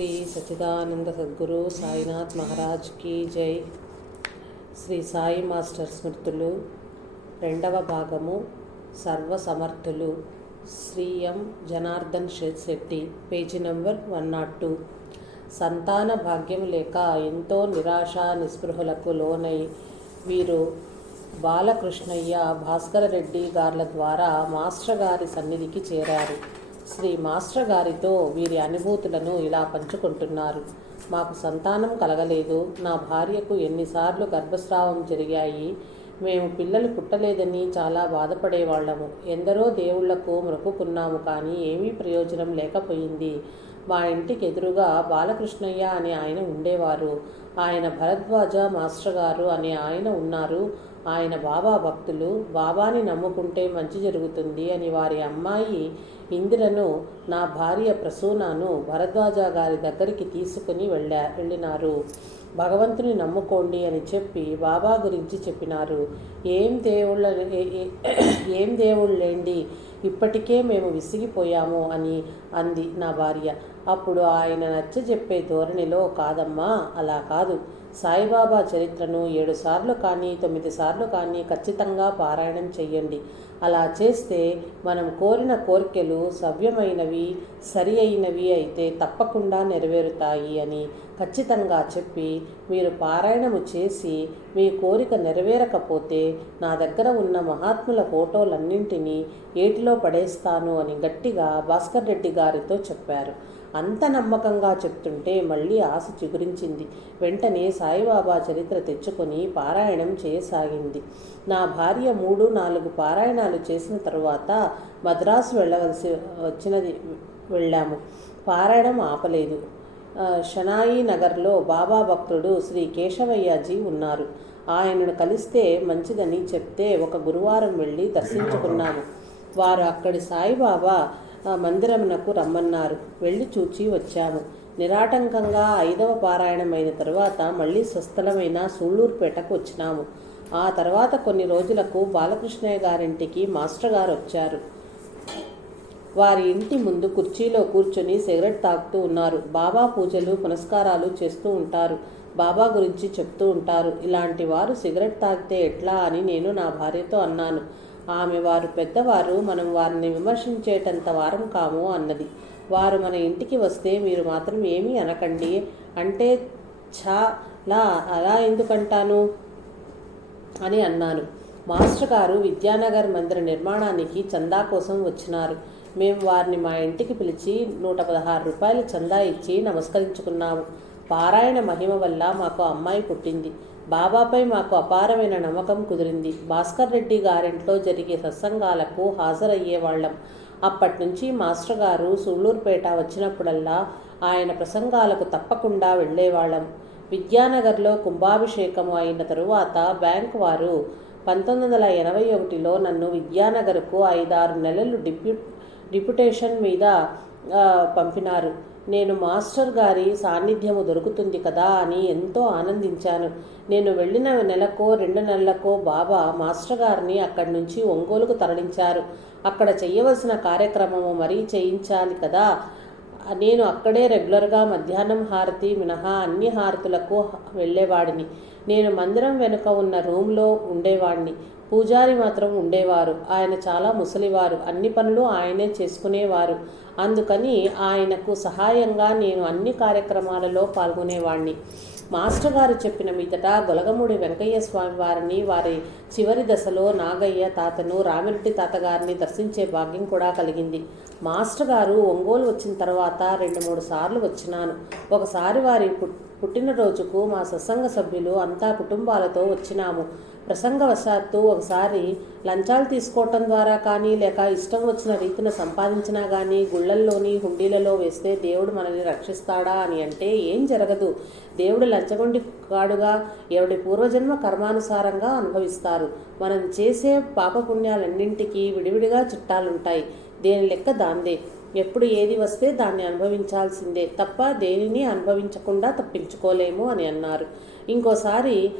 శ్రీ సచిదానంద సద్గురు సాయినాథ్ మహారాజ్ కీ జై శ్రీ సాయి మాస్టర్ స్మృతులు రెండవ భాగము సర్వసమర్థులు Shri M. Janardhan Shetty page number one not two. సంతాన భాగ్యం లేక ఎంతో నిరాశ నిస్పృహలకు లోనై వీరు బాలకృష్ణయ్య భాస్కర రెడ్డి గార్ల ద్వారా మాస్టర్ గారి సన్నిధికి చేరారు. శ్రీ మాస్టర్ గారితో వీరి అనుభూతులను ఇలా పంచుకుంటున్నారు. మాకు సంతానం కలగలేదు. నా భార్యకు ఎన్నిసార్లు గర్భస్రావం జరిగాయి. మేము పిల్లలు పుట్టలేదని చాలా బాధపడేవాళ్ళము. ఎందరో దేవుళ్ళకు మొక్కుకున్నాము కానీ ఏమీ ప్రయోజనం లేకపోయింది. మా ఇంటికి ఎదురుగా బాలకృష్ణయ్య అనే ఆయన ఉండేవారు. ఆయన భరద్వాజ మాస్టర్ గారు అనే ఆయన ఉన్నారు. ఆయన బాబా భక్తులు బాబాని నమ్ముకుంటే మంచి జరుగుతుంది అని వారి అమ్మాయి ఇందిరను నా భార్య ప్రసూనాను భరద్వాజ గారి దగ్గరికి తీసుకుని వెళ్ళా వెళ్ళినారు. భగవంతుని నమ్ముకోండి అని చెప్పి బాబా గురించి చెప్పినారు. ఏం దేవుళ్ళ ఏం దేవుళ్ళు ఏం దేవుళ్ళేండి? ఇప్పటికే మేము విసిగిపోయాము అని అంది నా భార్య. అప్పుడు ఆయన నచ్చ చెప్పే ధోరణిలో కాదమ్మా అలా కాదు. సాయిబాబా చరిత్రను ఏడు సార్లు కానీ తొమ్మిది సార్లు కానీ ఖచ్చితంగా పారాయణం చెయ్యండి. అలా చేస్తే మనం కోరిన కోరికలు సవ్యమైనవి సరి అయినవి అయితే తప్పకుండా నెరవేరుతాయి అని ఖచ్చితంగా చెప్పి మీరు పారాయణము చేసి మీ కోరిక నెరవేరకపోతే నా దగ్గర ఉన్న మహాత్ముల ఫోటోలన్నింటినీ ఏటిలో పడేస్తాను అని గట్టిగా భాస్కర్ రెడ్డి గారితో చెప్పారు. అంత నమ్మకంగా చెప్తుంటే మళ్ళీ ఆశ చిగురించింది. వెంటనే సాయిబాబా చరిత్ర తెచ్చుకొని పారాయణం చేయసాగింది. నా భార్య మూడు నాలుగు పారాయణాలు చేసిన తరువాత మద్రాసు వెళ్ళవలసి వచ్చినది వెళ్ళాము. పారాయణం ఆపలేదు. షనాయి నగర్లో బాబా భక్తుడు శ్రీ కేశవయ్యాజీ ఉన్నారు. ఆయనను కలిస్తే మంచిదని చెప్తే ఒక గురువారం వెళ్ళి దర్శించుకున్నాము. వారు అక్కడి సాయిబాబా ఆ, మందిరమునకు రమ్మన్నారు. వెళ్ళి చూచి వచ్చాము. నిరాటంకంగా ఐదవ పారాయణం అయిన తరువాత మళ్ళీ స్వస్థలమైన సూళ్ళూరుపేటకు వచ్చినాము. ఆ తర్వాత కొన్ని రోజులకు బాలకృష్ణయ్య గారింటికి మాస్టర్ గారు వచ్చారు. వారి ఇంటి ముందు కుర్చీలో కూర్చొని సిగరెట్ తాగుతూ ఉన్నారు. బాబా పూజలు పునస్కారాలు చేస్తూ ఉంటారు. బాబా గురించి చెప్తూ ఉంటారు. ఇలాంటి వారు సిగరెట్ తాగితే ఎట్లా? అని నేను నా భార్యతో అన్నాను. ఆమె వారు పెద్దవారు మనం వారిని విమర్శించేటంత వారం కాము అన్నది. వారు మన ఇంటికి వస్తే మీరు మాత్రం ఏమీ అనకండి. అంటే ఛా లా అలా ఎందుకంటాను? అని అన్నాను. మాస్టర్ గారు విద్యానగర్ మందిర నిర్మాణానికి చందా కోసం వచ్చినారు. మేము వారిని మా ఇంటికి పిలిచి నూట పదహారు రూపాయలు చందా ఇచ్చి నమస్కరించుకున్నాము. పారాయణ మహిమ వల్ల మాకు అమ్మాయి పుట్టింది. బాబాపై మాకు అపారమైన నమ్మకం కుదిరింది. భాస్కర్ రెడ్డి గారింట్లో జరిగే సత్సంగాలకు హాజరయ్యేవాళ్ళం అప్పటి నుంచి మాస్టర్ గారు సూళ్ళూరుపేట వచ్చినప్పుడల్లా ఆయన ప్రసంగాలకు తప్పకుండా వెళ్ళేవాళ్ళం. విద్యానగర్లో కుంభాభిషేకము అయిన తరువాత బ్యాంక్ వారు పంతొమ్మిది వందల ఎనభై ఒకటిలో నన్ను విద్యానగర్కు ఐదారు నెలలు డిప్యూ డిప్యుటేషన్ మీద పంపినారు. నేను మాస్టర్ గారి సాన్నిధ్యము దొరుకుతుంది కదా అని ఎంతో ఆనందించాను. నేను వెళ్ళిన నెలకో రెండు నెలలకో బాబా మాస్టర్ గారిని అక్కడి నుంచి ఒంగోలుకు తరలించారు. అక్కడ చేయవలసిన కార్యక్రమము మరీ చేయించాలి కదా నేను అక్కడే రెగ్యులర్గా మధ్యాహ్నం హారతి మినహా అన్ని హారతులకు వెళ్ళేవాడిని. నేను మందిరం వెనుక ఉన్న రూమ్లో ఉండేవాడిని. పూజారి మాత్రం ఉండేవారు. ఆయన చాలా ముసలివారు. అన్ని పనులు ఆయనే చేసుకునేవారు. అందుకని ఆయనకు సహాయంగా నేను అన్ని కార్యక్రమాలలో పాల్గొనేవాడిని. మాస్టర్ గారు చెప్పిన మీదట గొలగమూడి వెంకయ్య స్వామి వారిని వారి చివరి దశలో నాగయ్య తాతను రామిరెడ్డి తాతగారిని దర్శించే భాగ్యం కూడా కలిగింది. మాస్టర్ గారు ఒంగోలు వచ్చిన తర్వాత రెండు మూడు సార్లు వచ్చినాను. ఒకసారి వారి పుట్టినరోజుకు మా సత్సంగ సభ్యులు అంతా కుటుంబాలతో వచ్చినాము. ప్రసంగవశాత్తు ఒకసారి లంచాలు తీసుకోవటం ద్వారా కానీ లేక ఇష్టం వచ్చిన రీతిన సంపాదించినా కానీ గుళ్ళల్లోని హుండీలలో వేస్తే దేవుడు మనల్ని రక్షిస్తాడా అని అంటే ఏం జరగదు. దేవుడు లంచగొండి కాడుగా ఎవడి పూర్వజన్మ కర్మానుసారంగా అనుభవిస్తారు. మనం చేసే పాపపుణ్యాలన్నింటికీ విడివిడిగా చుట్టాలుంటాయి. దేని లెక్క దాందే? ఎప్పుడు ఏది వస్తే దాన్ని అనుభవించాల్సిందే తప్ప దేనిని అనుభవించకుండా తప్పించుకోలేము అని అన్నారు. ఇంకోసారి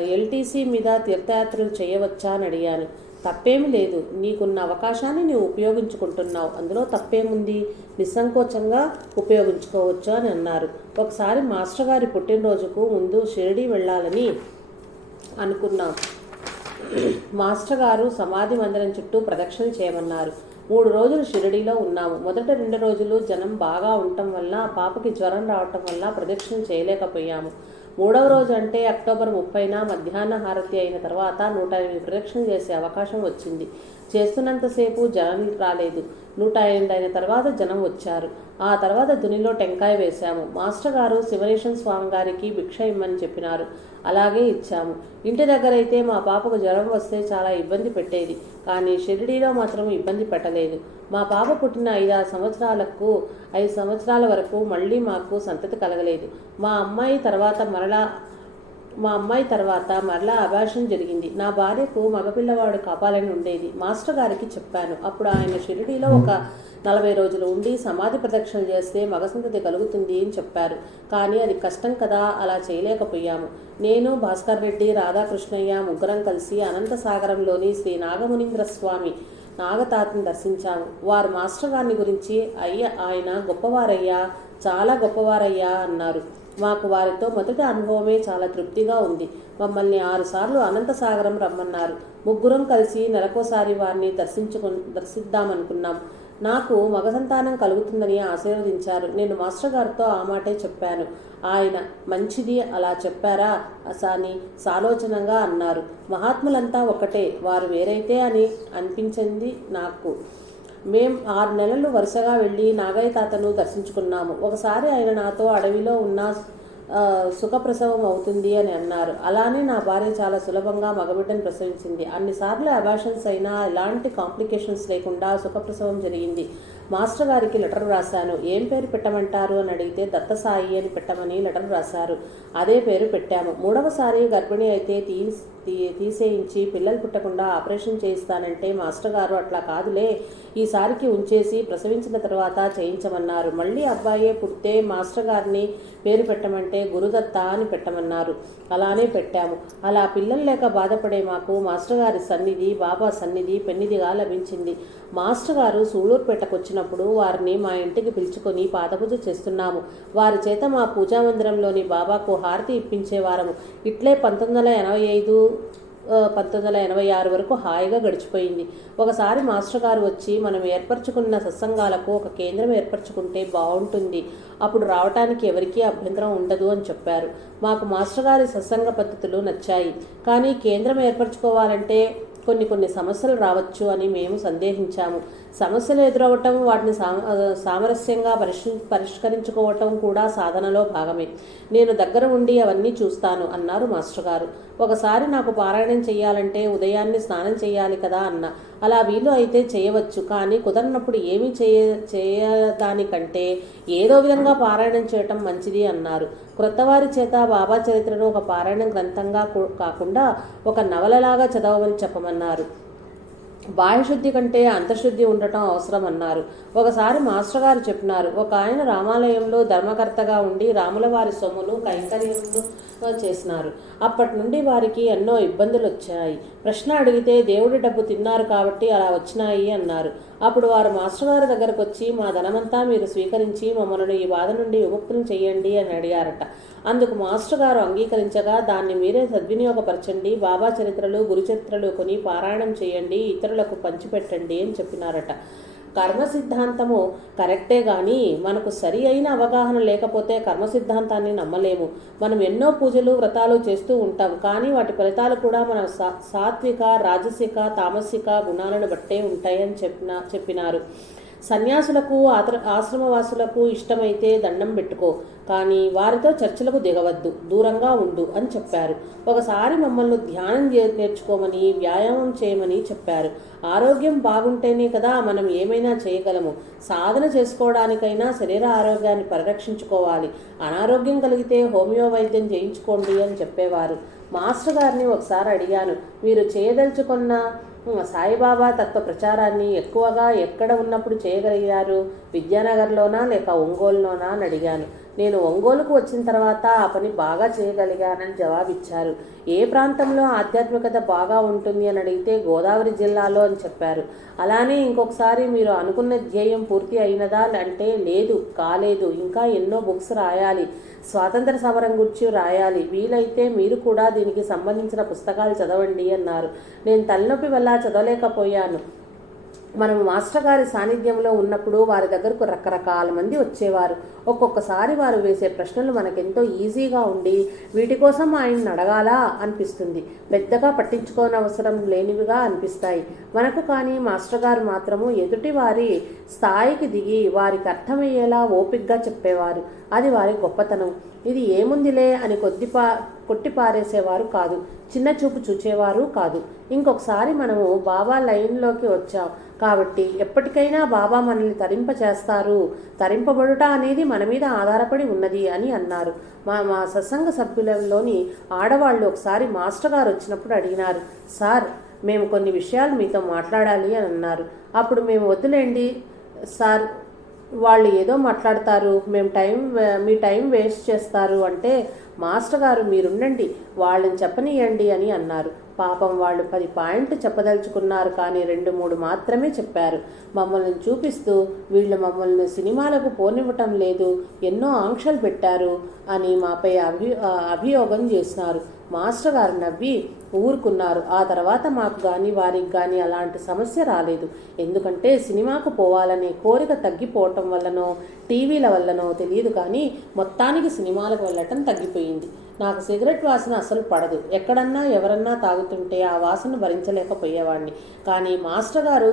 ఎల్టీసీ మీద తీర్థయాత్రలు చేయవచ్చా అని అడిగాను. తప్పేమి లేదు. నీకున్న అవకాశాన్ని నీవు ఉపయోగించుకుంటున్నావు. అందులో తప్పేముంది? నిస్సంకోచంగా ఉపయోగించుకోవచ్చు అని అన్నారు. ఒకసారి మాస్టర్ గారి పుట్టినరోజుకు ముందు షిరిడి వెళ్ళాలని అనుకున్నాం. మాస్టర్ గారు సమాధి మందిరం చుట్టూ ప్రదక్షిణ చేయమన్నారు. మూడు రోజులు షిరిడీలో ఉన్నాము. మొదట రెండు రోజులు జనం బాగా ఉండటం వల్ల పాపకి జ్వరం రావటం వల్ల ప్రదక్షిణ చేయలేకపోయాము. మూడవ రోజు అంటే అక్టోబర్ ముప్పైన మధ్యాహ్న హారతి అయిన తర్వాత నూట ఎనిమిది ప్రదక్షిణ చేసే అవకాశం వచ్చింది. చేస్తున్నంతసేపు జనం రాలేదు. నూట ఎనిమిది అయిన తర్వాత జనం వచ్చారు. ఆ తర్వాత దునిలో టెంకాయ వేశాము. మాస్టర్ గారు శివనేశం స్వామి గారికి భిక్ష ఇమ్మని చెప్పినారు. అలాగే ఇచ్చాము. ఇంటి దగ్గర అయితే మా పాపకు జ్వరం వస్తే చాలా ఇబ్బంది పెట్టేది. కానీ షిరిడీలో మాత్రం ఇబ్బంది పెట్టలేదు. మా పాప పుట్టిన ఐదారు సంవత్సరాలకు ఐదు సంవత్సరాల వరకు మళ్ళీ మాకు సంతతి కలగలేదు. మా అమ్మాయి తర్వాత మరలా మా అమ్మాయి తర్వాత మరలా అభాషణ జరిగింది. నా భార్యకు మగపిల్లవాడు కాపాలని ఉండేది. మాస్టర్ గారికి చెప్పాను. అప్పుడు ఆయన షిరిడీలో ఒక నలభై రోజులు ఉండి సమాధి ప్రదక్షిణ చేస్తే మగసంతతి కలుగుతుంది అని చెప్పారు. కానీ అది కష్టం కదా అలా చేయలేకపోయాము. నేను భాస్కర్ రెడ్డి రాధాకృష్ణయ్య ముగ్గురం కలిసి అనంతసాగరంలోని శ్రీ నాగమునీంద్ర స్వామి నాగతాతని దర్శించాము. వారు మాస్టర్ గారిని గురించి అయ్య ఆయన గొప్పవారయ్యా చాలా గొప్పవారయ్యా అన్నారు. మాకు వారితో మొదటి అనుభవమే చాలా తృప్తిగా ఉంది. మమ్మల్ని ఆరుసార్లు అనంతసాగరం రమ్మన్నారు. ముగ్గురం కలిసి నెలకోసారి వారిని దర్శించుకు దర్శిద్దామనుకున్నాం. నాకు మగ సంతానం కలుగుతుందని ఆశీర్వదించారు. నేను మాస్టర్ గారితో ఆ మాటే చెప్పాను. ఆయన మంచిది అలా చెప్పారా? అని సాలోచనగా అన్నారు. మహాత్ములంతా ఒకటే వారు వేరైతే అని అనిపించింది నాకు. మేం ఆరు నెలలు వరుసగా వెళ్ళి నాగయ్య తాతను దర్శించుకున్నాము. ఒకసారి ఆయన నాతో అడవిలో ఉన్న సుఖప్రసవం అవుతుంది అని అన్నారు. అలానే నా భార్య చాలా సులభంగా మగబిడ్డను ప్రసవించింది. అన్నిసార్లు అబాషన్స్ అయినా ఎలాంటి కాంప్లికేషన్స్ లేకుండా సుఖప్రసవం జరిగింది. మాస్టర్ గారికి లెటర్ రాశాను. ఏం పేరు పెట్టమంటారు అని అడిగితే దత్తసాయి అని పెట్టమని లెటర్ రాశారు. అదే పేరు పెట్టాము. మూడవసారి గర్భిణి అయితే తీ తీ- తీసేయించి పిల్లలు పుట్టకుండా ఆపరేషన్ చేయిస్తానంటే మాస్టర్ గారు అట్లా కాదులే. ఈసారికి ఉంచేసి ప్రసవించిన తర్వాత చేయించమన్నారు. మళ్ళీ అబ్బాయే పుడితే మాస్టర్ గారిని పేరు పెట్టమంటే గురుదత్త అని పెట్టమన్నారు. అలానే పెట్టాము. అలా పిల్లలు లేక బాధపడే మాకు మాస్టర్ గారి సన్నిధి బాబా సన్నిధి పెన్నిదిగా లభించింది. మాస్టర్ గారు సూళూరుపేటకు వచ్చినప్పుడు వారిని మా ఇంటికి పిలుచుకొని పాదపూజ చేస్తున్నాము. వారి చేత మా పూజా మందిరంలోని బాబాకు హారతి ఇప్పించేవారము ఇట్లే పంతొమ్మిది వందల ఎనభై ఐదు పంతొమ్మిది వందల ఎనభై ఆరు వరకు హాయిగా గడిచిపోయింది. ఒకసారి మాస్టర్ గారు వచ్చి మనం ఏర్పరచుకున్న సత్సంగాలకు ఒక కేంద్రం ఏర్పరచుకుంటే బాగుంటుంది. అప్పుడు రావటానికి ఎవరికీ అభ్యంతరం ఉండదు అని చెప్పారు. మాకు మాస్టర్ గారి సత్సంగ పద్ధతులు నచ్చాయి. కానీ కేంద్రం ఏర్పరచుకోవాలంటే కొన్ని కొన్ని సమస్యలు రావచ్చు అని మేము సందేహించాము. సమస్యలు ఎదురవ్వటం వాటిని సామ సామరస్యంగా పరిష్ పరిష్కరించుకోవటం కూడా సాధనలో భాగమే. నేను దగ్గర ఉండి అవన్నీ చూస్తాను అన్నారు మాస్టర్ గారు. ఒకసారి నాకు పారాయణం చేయాలంటే ఉదయాన్నే స్నానం చేయాలి కదా అన్న. అలా వీలు అయితే చేయవచ్చు కానీ కుదరనప్పుడు ఏమీ చేయ చేయదానికంటే ఏదో విధంగా పారాయణం చేయటం మంచిది అన్నారు. క్రొత్తవారి చేత బాబా చరిత్రను ఒక పారాయణ గ్రంథంగా కాకుండా ఒక నవలలాగా చదవమని చెప్పమన్నారు. బాహ్యశుద్ధి కంటే అంతర్శుద్ధి ఉండటం అవసరం అన్నారు. ఒకసారి మాస్టర్ గారు చెప్పినారు ఒక ఆయన రామాలయంలో ధర్మకర్తగా ఉండి రాముల వారి సొమ్మును కైంకర్యమును చేసినారు. అప్పటి నుండి వారికి ఎన్నో ఇబ్బందులు వచ్చాయి ప్రశ్న అడిగితే దేవుడి డబ్బు తిన్నారు కాబట్టి అలా వచ్చినాయి అన్నారు. అప్పుడు వారు మాస్టర్ గారి దగ్గరకు వచ్చి మా ధనమంతా మీరు స్వీకరించి మమ్మల్ని ఈ బాధ నుండి విముక్తులు చేయండి అని అడిగారట. అందుకు మాస్టర్ గారు అంగీకరించగా దాన్ని మీరే సద్వినియోగపరచండి బాబా చరిత్రలు గురుచరిత్రలు కొని పారాయణం చేయండి ఇతరులకు పంచిపెట్టండి అని చెప్పినారట. కర్మ సిద్ధాంతము కరెక్టే కానీ మనకు సరి అయిన అవగాహన లేకపోతే కర్మ సిద్ధాంతాన్ని నమ్మలేము. మనం ఎన్నో పూజలు వ్రతాలు చేస్తూ ఉంటాం. కానీ వాటి ఫలితాలు కూడా మన సా- సాత్విక రాజసిక తామసిక గుణాలను బట్టే ఉంటాయని చెప్పిన చెప్పినారు. సన్యాసులకు ఆత్ర ఆశ్రమవాసులకు ఇష్టమైతే దండం పెట్టుకో. కానీ వారితో చర్చలకు దిగవద్దు దూరంగా ఉండు అని చెప్పారు. ఒకసారి మమ్మల్ని ధ్యానం నేర్చుకోమని వ్యాయామం చేయమని చెప్పారు. ఆరోగ్యం బాగుంటేనే కదా మనం ఏమైనా చేయగలము. సాధన చేసుకోవడానికైనా శరీర ఆరోగ్యాన్ని పరిరక్షించుకోవాలి. అనారోగ్యం కలిగితే హోమియో వైద్యం చేయించుకోండి అని చెప్పేవారు. మాస్టర్ గారిని ఒకసారి అడిగాను మీరు చేయదలుచుకున్న సాయిబాబా తత్వ ప్రచారాన్ని ఎక్కువగా ఎక్కడ ఉన్నప్పుడు చేయగలిగారు? విద్యానగర్లోనా లేక ఒంగోలులోనా అని అడిగాను. నేను ఒంగోలుకు వచ్చిన తర్వాత ఆ పని బాగా చేయగలిగానని జవాబిచ్చారు. ఏ ప్రాంతంలో ఆధ్యాత్మికత బాగా ఉంటుంది అని అడిగితే గోదావరి జిల్లాలో అని చెప్పారు. అలానే ఇంకొకసారి మీరు అనుకున్న ధ్యేయం పూర్తి అయినదా అంటే లేదు కాలేదు. ఇంకా ఎన్నో బుక్స్ రాయాలి. స్వాతంత్ర సమరం గురించి రాయాలి. వీలైతే మీరు కూడా దీనికి సంబంధించిన పుస్తకాలు చదవండి అన్నారు. నేను తలనొప్పి వల్ల చదవలేకపోయాను. మనం మాస్టర్ గారి సాన్నిధ్యంలో ఉన్నప్పుడు వారి దగ్గరకు రకరకాల మంది వచ్చేవారు. ఒక్కొక్కసారి వారు వేసే ప్రశ్నలు మనకెంతో ఈజీగా ఉండి వీటి కోసం ఆయన్ని అడగాలా అనిపిస్తుంది. పెద్దగా పట్టించుకోనవసరం లేనివిగా అనిపిస్తాయి. మనకు కానీ మాస్టర్ గారు మాత్రము ఎదుటి వారి స్థాయికి దిగి వారికి అర్థమయ్యేలా ఓపిగ్గా చెప్పేవారు. అది వారి గొప్పతనం. ఇది ఏముందిలే అని కొద్దిపా కొట్టిపారేసేవారు కాదు. చిన్న చూపు చూచేవారు కాదు. ఇంకొకసారి మనము బాబా లైన్లోకి వచ్చాం. కాబట్టి ఎప్పటికైనా బాబా మనల్ని తరింప చేస్తారు తరింపబడుట అనేది మన మీద ఆధారపడి ఉన్నది అని అన్నారు. మా మా సత్సంగ సభ్యులలోని ఆడవాళ్ళు ఒకసారి మాస్టర్ గారు వచ్చినప్పుడు అడిగినారు సార్ మేము కొన్ని విషయాలు మీతో మాట్లాడాలి అని అన్నారు. అప్పుడు మేము వద్దులేండి సార్ వాళ్ళు ఏదో మాట్లాడతారు మేము టైం మీ టైం వేస్ట్ చేస్తారు అంటే మాస్టర్ గారు మీరుండండి వాళ్ళని చెప్పనీయండి అని అన్నారు. పాపం వాళ్ళు పది పాయింట్ చెప్పదలుచుకున్నారు కానీ రెండు మూడు మాత్రమే చెప్పారు. మమ్మల్ని చూపిస్తూ వీళ్ళు మమ్మల్ని సినిమాలకు పోనివ్వటం లేదు ఎన్నో ఆంక్షలు పెట్టారు అని మాపై అభి అభియోగం చేసినారు. మాస్టర్ గారు నవ్వి ఊరుకున్నారు. ఆ తర్వాత మాకు కానీ వారికి కానీ అలాంటి సమస్య రాలేదు. ఎందుకంటే సినిమాకు పోవాలనే కోరిక తగ్గిపోవటం వల్లనో టీవీల వల్లనో తెలియదు కానీ మొత్తానికి సినిమాలకు వెళ్ళటం తగ్గిపోయింది. నాకు సిగరెట్ వాసన అసలు పడదు. ఎక్కడన్నా ఎవరన్నా తాగుతుంటే ఆ వాసన భరించలేకపోయేవాడిని. కానీ మాస్టర్ గారు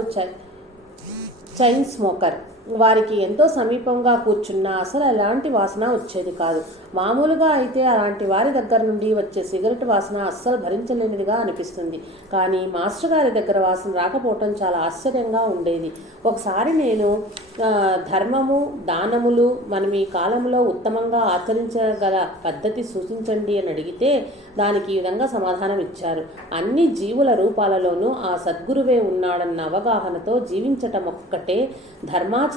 చైన్ స్మోకర్. వారికి ఎంతో సమీపంగా కూర్చున్న అసలు ఎలాంటి వాసన వచ్చేది కాదు. మామూలుగా అయితే అలాంటి వారి దగ్గర నుండి వచ్చే సిగరెట్ వాసన అస్సలు భరించలేనిదిగా అనిపిస్తుంది. కానీ మాస్టర్ గారి దగ్గర వాసన రాకపోవటం చాలా ఆశ్చర్యంగా ఉండేది. ఒకసారి నేను ధర్మము దానములు మనం ఈ కాలంలో ఉత్తమంగా ఆచరించగల పద్ధతి సూచించండి అని అడిగితే దానికి ఈ విధంగా సమాధానం ఇచ్చారు. అన్ని జీవుల రూపాలలోనూ ఆ సద్గురువే ఉన్నాడన్న అవగాహనతో జీవించటం ఒక్కటే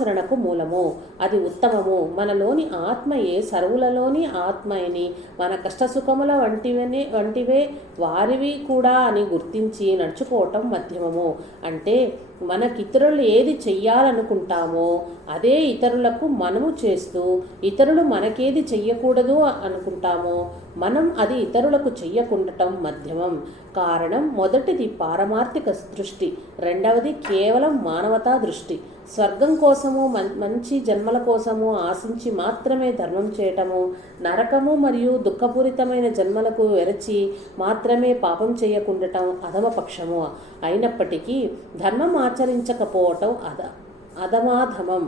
ఆచరణకు మూలము. అది ఉత్తమము. మనలోని ఆత్మయే సర్వులలోని ఆత్మయని మన కష్టసుఖముల వంటివనే వంటివే వారివి కూడా అని గుర్తించి నడుచుకోవటం మధ్యమము. అంటే మనకితరులు ఏది చెయ్యాలనుకుంటామో అదే ఇతరులకు మనము చేస్తూ ఇతరులు మనకేది చెయ్యకూడదు అనుకుంటామో మనం అది ఇతరులకు చెయ్యకుండటం మధ్యమం. కారణం మొదటిది పారమార్థిక దృష్టి రెండవది కేవలం మానవతా దృష్టి. స్వర్గం కోసము మంచి జన్మల కోసము ఆశించి మాత్రమే ధర్మం చేయటము నరకము మరియు దుఃఖపూరితమైన జన్మలకు వెరచి మాత్రమే పాపం చేయకుండటం అధమపక్షము అయినప్పటికీ ధర్మం ఆచరించకపోవటం అధ అధమాధమం.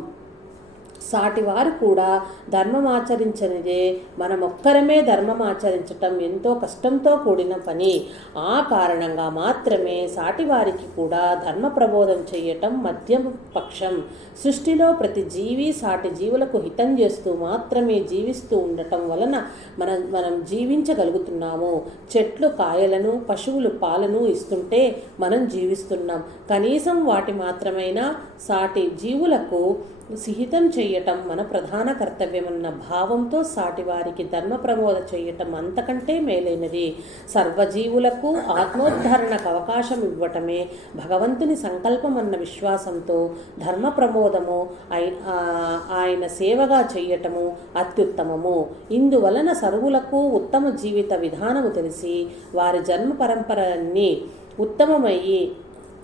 సాటివారు కూడా ధర్మం ఆచరించనిదే మనమొక్కరమే ధర్మం ఆచరించటం ఎంతో కష్టంతో కూడిన పని. ఆ కారణంగా మాత్రమే సాటివారికి కూడా ధర్మ ప్రబోధం చేయటం మధ్యమ పక్షం. సృష్టిలో ప్రతి జీవి సాటి జీవులకు హితం చేస్తూ మాత్రమే జీవిస్తూ ఉండటం వలన మనం మనం జీవించగలుగుతున్నాము. చెట్లు కాయలను పశువులు పాలను ఇస్తుంటే మనం జీవిస్తున్నాం. కనీసం వాటి మాత్రమైనా సాటి జీవులకు సిహితం చేయటం మన ప్రధాన కర్తవ్యమన్న భావంతో సాటివారికి ధర్మ ప్రమోద చేయటం అంతకంటే మేలైనది. సర్వజీవులకు ఆత్మోద్ధరణకు అవకాశం ఇవ్వటమే భగవంతుని సంకల్పం అన్న విశ్వాసంతో ధర్మ ప్రమోదము ఆయన సేవగా చేయటము అత్యుత్తమము. ఇందువలన సరువులకు ఉత్తమ జీవిత విధానము తెలిసి వారి జన్మ పరంపరన్ని ఉత్తమమయ్యి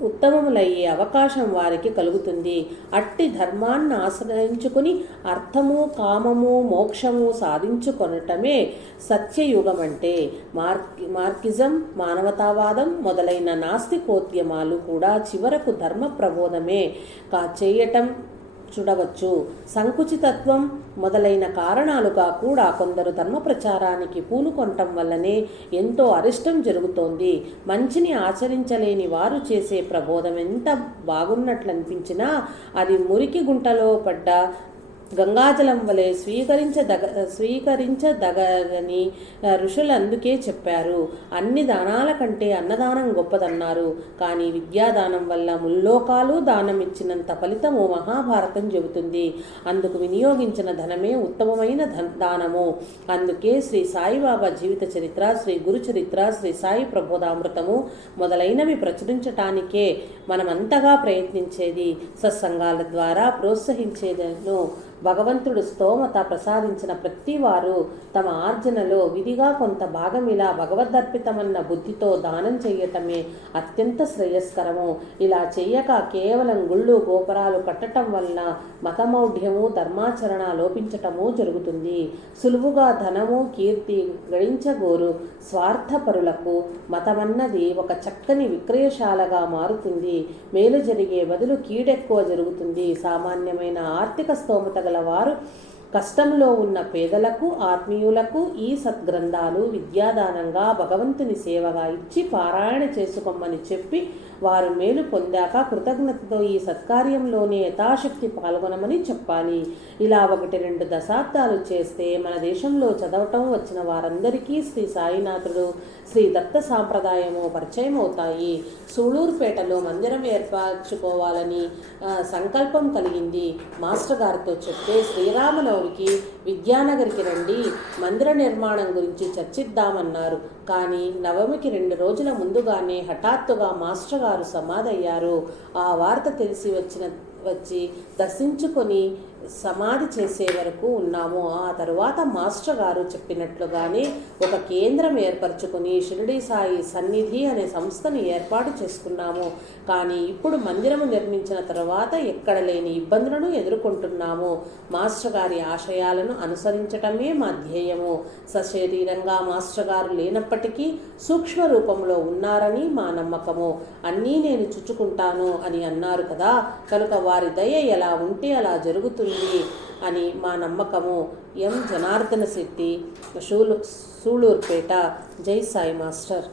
ఉత్తమములయ్యే అవకాశం వారికి కలుగుతుంది. అట్టి ధర్మాన్ని ఆశ్రయించుకుని అర్థము కామము మోక్షము సాధించుకొనటమే సత్యయుగం అంటే మార్క్ మార్కిజం మానవతావాదం మొదలైన నాస్తికోద్యమాలు కూడా చివరకు ధర్మ ప్రబోధమే. కా చేయటం చూడవచ్చు. సంకుచితత్వం మొదలైన కారణాలుగా కూడా కొందరు ధర్మ ప్రచారానికి పూనుకొనటం వల్లనే ఎంతో అరిష్టం జరుగుతోంది. మంచిని ఆచరించలేని వారు చేసే ప్రబోధం ఎంత బాగున్నట్లు అనిపించినా అది మురికి గుంటలో పడ్డ గంగాజలం వలె స్వీకరించదగ స్వీకరించదగని ఋషులు అందుకే చెప్పారు. అన్ని దానాల కంటే అన్నదానం గొప్పదన్నారు. కానీ విద్యాదానం వల్ల ముల్లోకాలు దానం ఇచ్చినంత ఫలితము మహాభారతం చెబుతుంది. అందుకు వినియోగించిన ధనమే ఉత్తమమైన దానము. అందుకే శ్రీ సాయిబాబా జీవిత చరిత్ర శ్రీ గురు చరిత్ర శ్రీ సాయి ప్రబోధామృతము మొదలైనవి ప్రచురించటానికే మనమంతగా ప్రయత్నించేది. సత్సంగాల ద్వారా ప్రోత్సహించేదను. భగవంతుడు స్తోమత ప్రసాదించిన ప్రతివారు తమ ఆర్జనలో విధిగా కొంత భాగం ఇలా భగవద్దర్పితమన్న బుద్ధితో దానం చేయటమే అత్యంత శ్రేయస్కరము. ఇలా చేయక కేవలం గుళ్ళు గోపురాలు కట్టటం వలన మతమౌఢ్యము ధర్మాచరణ లోపించటము జరుగుతుంది. సులువుగా ధనము కీర్తి గడించగోరు స్వార్థపరులకు మతమన్నది ఒక చక్కని విక్రయశాలగా మారుతుంది. మేలు జరిగే బదులు కీడెక్కువ జరుగుతుంది. సామాన్యమైన ఆర్థిక స్తోమత గల వారు కష్టంలో ఉన్న పేదలకు ఆత్మీయులకు ఈ సద్గ్రంథాలు విద్యాదానంగా భగవంతుని సేవగా ఇచ్చి పారాయణ చేసుకోమని చెప్పి వారు మేలు పొందాక కృతజ్ఞతతో ఈ సత్కార్యంలోనే యథాశక్తి పాల్గొనమని చెప్పాలి. ఇలా ఒకటి రెండు దశాబ్దాలు చేస్తే మన దేశంలో చదవటం వచ్చిన వారందరికీ శ్రీ సాయినాథుడు శ్రీ దత్త సాంప్రదాయము పరిచయం అవుతాయి సూళూరుపేటలో మందిరం ఏర్పరచుకోవాలని సంకల్పం కలిగింది మాస్టర్ గారితో చెప్తే శ్రీరామనవమికి విద్యానగర్కి రండి. మందిర నిర్మాణం గురించి చర్చిద్దామన్నారు. కానీ నవమికి రెండు రోజుల ముందుగానే హఠాత్తుగా మాస్టర్ గారు సమాధయ్యారు. ఆ వార్త తెలిసి వచ్చిన వచ్చి దర్శించుకొని సమాధి చేసే వరకు ఉన్నాము. ఆ తర్వాత మాస్టర్ గారు చెప్పినట్లుగానే ఒక కేంద్రం ఏర్పరచుకుని షిరిడి సాయి సన్నిధి అనే సంస్థను ఏర్పాటు చేసుకున్నాము. కానీ ఇప్పుడు మందిరము నిర్మించిన తర్వాత ఎక్కడ లేని ఇబ్బందులను ఎదుర్కొంటున్నాము. మాస్టర్ గారి ఆశయాలను అనుసరించటమే మా ధ్యేయము. సశరీరంగా మాస్టర్ గారు లేనప్పటికీ సూక్ష్మ రూపంలో ఉన్నారని మా నమ్మకము. అన్నీ నేను చుచ్చుకుంటాను అని అన్నారు కదా. కనుక వారి దయ ఎలా ఉంటే అలా జరుగుతుంది. అని మా నమ్మకము. ఎం. జనార్దన శెట్టి షూలు సూళూరుపేట జై సాయి మాస్టర్.